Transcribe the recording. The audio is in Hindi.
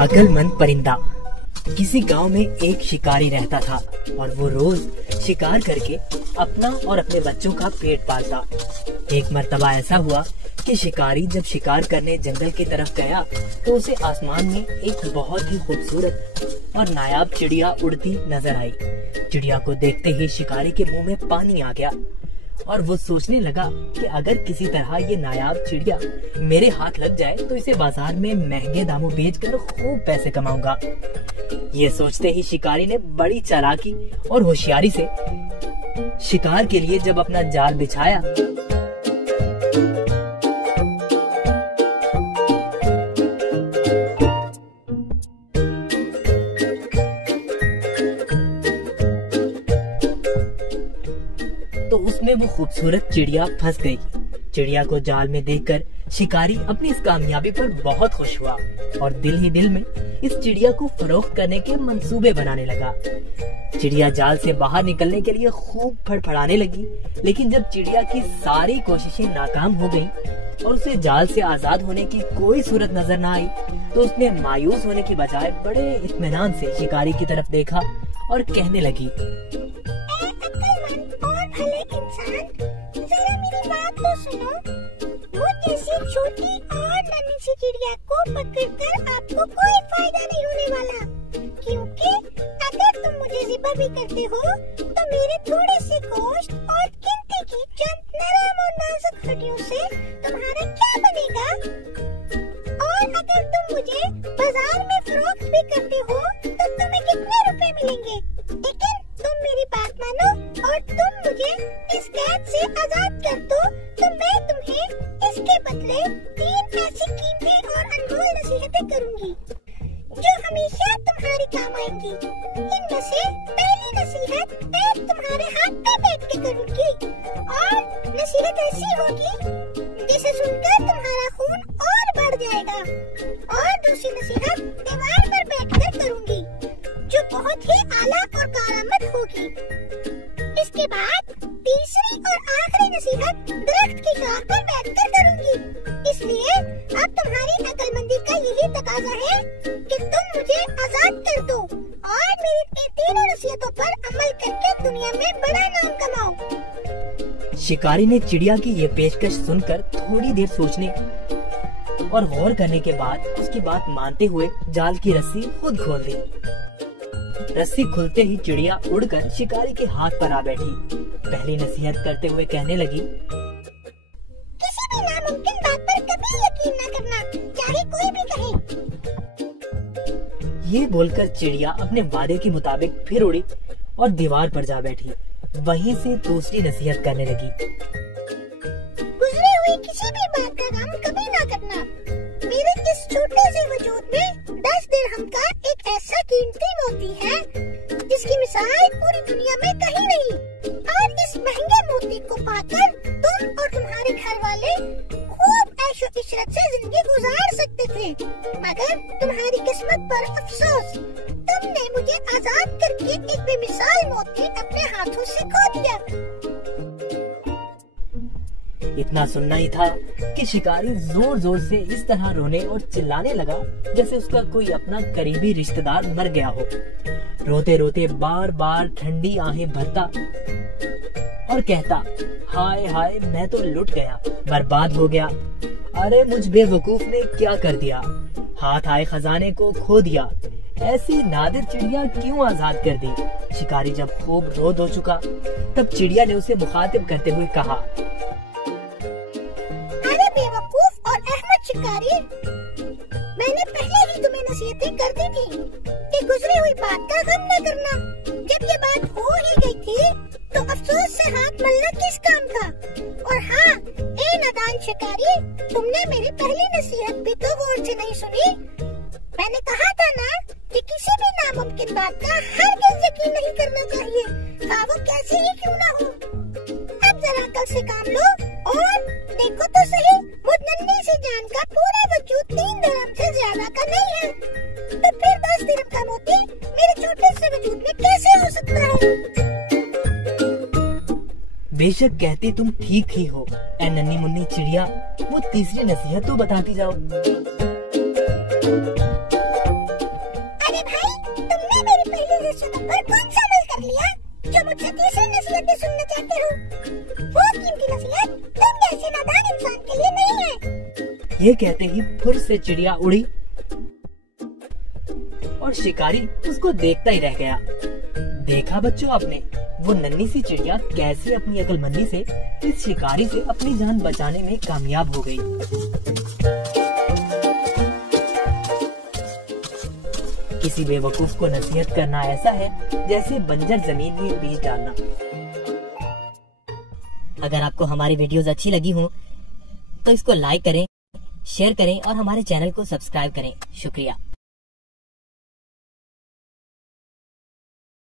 अक्लमंद परिंदा। किसी गांव में एक शिकारी रहता था और वो रोज शिकार करके अपना और अपने बच्चों का पेट पालता। एक मर्तबा ऐसा हुआ कि शिकारी जब शिकार करने जंगल की तरफ गया तो उसे आसमान में एक बहुत ही खूबसूरत और नायाब चिड़िया उड़ती नजर आई। चिड़िया को देखते ही शिकारी के मुंह में पानी आ गया और वो सोचने लगा कि अगर किसी तरह ये नायाब चिड़िया मेरे हाथ लग जाए तो इसे बाजार में महंगे दामों बेचकर खूब पैसे कमाऊंगा। ये सोचते ही शिकारी ने बड़ी चालाकी और होशियारी से शिकार के लिए जब अपना जाल बिछाया तो उसमें वो खूबसूरत चिड़िया फंस गई। चिड़िया को जाल में देखकर शिकारी अपनी इस कामयाबी पर बहुत खुश हुआ और दिल ही दिल में इस चिड़िया को फरोख्त करने के मंसूबे बनाने लगा। चिड़िया जाल से बाहर निकलने के लिए खूब फड़फड़ाने लगी, लेकिन जब चिड़िया की सारी कोशिशें नाकाम हो गईं और उसे जाल से आजाद होने की कोई सूरत नजर न आई तो उसने मायूस होने की बजाय बड़े इत्मीनान से शिकारी की तरफ देखा और कहने लगी, जरा मेरी बात तो सुनो। वो जैसी छोटी और नन्ही सी चिड़िया को पकड़कर आपको कोई फायदा नहीं होने वाला, क्योंकि अगर तुम मुझे ज़िबा भी करते हो तो मेरे थोड़े से गोश्त और गिनती की चंद नरम और नाजुक हड्डियों से तुम्हारा क्या बनेगा। और अगर तुम मुझे बाजार में फरोख्त भी करते हो तो तुम्हें कितने रुपए मिलेंगे। लेकिन तुम मेरी बात मानो और तुम मुझे इस कैद से आजाद कर दो तो मैं तुम्हें इसके बदले 3 ऐसी कीमती और अनमोल नसीहतें करूंगी जो हमेशा तुम्हारे काम आएंगी। इनमें से पहली नसीहत मैं तुम्हारे हाथ पे बैठ के करूंगी और नसीहत ऐसी होगी जिसे सुनकर तुम्हारा खून और बढ़ जाएगा। और दूसरी नसीहत दीवार पर बैठकर करूंगी जो बहुत ही आला और कारामद होगी। इसके बाद तीसरी और आखिरी नसीहत दरख्त की शाख पर बैठकर करूंगी। इसलिए अब तुम्हारी अक्लमंदी का यही तकाजा है कि तुम मुझे आजाद कर दो और मेरी इन तीनों नसीहतों पर अमल करके दुनिया में बड़ा नाम कमाओ। शिकारी ने चिड़िया की ये पेशकश सुनकर थोड़ी देर सोचने और गौर करने के बाद उसकी बात मानते हुए जाल की रस्सी खुद खोल दी। रस्सी खुलते ही चिड़िया उड़कर शिकारी के हाथ पर आ बैठी। पहली नसीहत करते हुए कहने लगी, किसी भी नामुमकिन बात पर कभी यकीन न करना, चाहे कोई भी कहे। ये बोलकर चिड़िया अपने वादे के मुताबिक फिर उड़ी और दीवार पर जा बैठी। वहीं से दूसरी नसीहत करने लगी, गुजरे हुए किसी भी बात का गम कभी ना करना। मेरे इस छोटे से वजूद में 10 दिरहम का एक ऐसा कीमती मोती है जिसकी मिसाल पूरी दुनिया में कहीं नहीं। और इस महंगे मोती को पाकर तुम और तुम्हारे घर वाले खूब ऐशो इशरत से जिंदगी गुजार सकते थे, मगर तुम्हारी किस्मत पर अफसोस, तुमने मुझे आजाद करके एक बेमिसाल मोती अपने हाथों से खो दिया। इतना सुनना ही था कि शिकारी जोर जोर से इस तरह रोने और चिल्लाने लगा जैसे उसका कोई अपना करीबी रिश्तेदार मर गया हो। रोते रोते बार बार ठंडी आहें भरता और कहता, हाय हाय मैं तो लुट गया, बर्बाद हो गया। अरे मुझ बेवकूफ ने क्या कर दिया, हाथ आए खजाने को खो दिया। ऐसी नादिर चिड़िया क्यों आजाद कर दी। शिकारी जब खूब रो धो चुका तब चिड़िया ने उसे मुखातिब करते हुए कहा, अरे बेवकूफ और अहमद शिकारी, मैंने पहले ही तुम्हें नसीहतें कर दी थी कि गुजरी हुई बात का गम न करना। जब ये बात हो ही गई थी तो अफसोस से हाथ मलना किस काम का। और हाँ, ए नादान शिकारी, तुमने मेरी पहली नसीहत भी तो गौर से नहीं सुनी। मैंने कहा था ना कि किसी भी नामुमकिन बात का हरगिज़ यकीन नहीं करना चाहिए, हाँ वो कैसी ही क्यों ना हो। अब जरा अकल से काम लो और देखो तो सही, वो नन्ही सी जान का पूरा वजूद 3 दिरहम से ज्यादा का नहीं है, तो फिर 10 दिरहम का मोती मेरे छोटे से वजूद में कैसे हो सकता है। बेशक कहते तुम ठीक ही हो। ए नन्ही मुन्नी चिड़िया, वो तीसरी नसीहत तो बताती जाओ। अरे भाई, तुमने मेरी पहली नसीहतों पर कौन सा अमल कर लिया जो मुझसे तीसरी नसीहतें सुनना चाहते हो? वो कीमती नसीहत तुम जैसे नादान इंसान के लिए नहीं है। ये कहते ही फिर से चिड़िया उड़ी और शिकारी उसको देखता ही रह गया। देखा बच्चों आपने, वो नन्ही सी चिड़िया कैसे अपनी अक्लमंदी से इस शिकारी से अपनी जान बचाने में कामयाब हो गई। किसी बेवकूफ को नसीहत करना ऐसा है जैसे बंजर जमीन में बीज डालना। अगर आपको हमारी वीडियोस अच्छी लगी हो तो इसको लाइक करें, शेयर करें और हमारे चैनल को सब्सक्राइब करें। शुक्रिया।